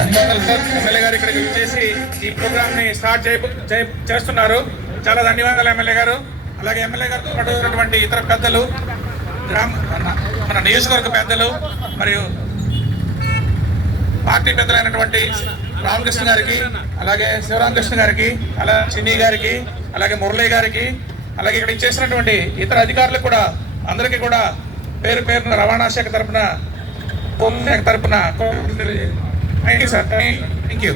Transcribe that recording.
ధన్యవాదాలు sir. MLA గారు ఇక్కడికి వచ్చేసి ఈ ప్రోగ్రామ్ ని స్టార్ట్ చేస్తున్నారు. చాలా ధన్యవాదాలు ఎమ్మెల్యే గారు. అలాగే ఎమ్మెల్యే గారితో పాటు ఉన్నటువంటి ఇతర పెద్దలు, మన నియోజకవర్గ పెద్దలు మరియు పార్టీ పెద్దలైనటువంటి రామకృష్ణ గారికి, అలాగే శివరామకృష్ణ గారికి, అలాగే చిన్ని గారికి, అలాగే మురళి గారికి, అలాగే ఇక్కడ చేసినటువంటి ఇతర అధికారులకు కూడా అందరికీ కూడా పేరు పేరున రవాణా శాఖ తరఫున, హోంశాఖ తరఫున thank you sir. Thank you.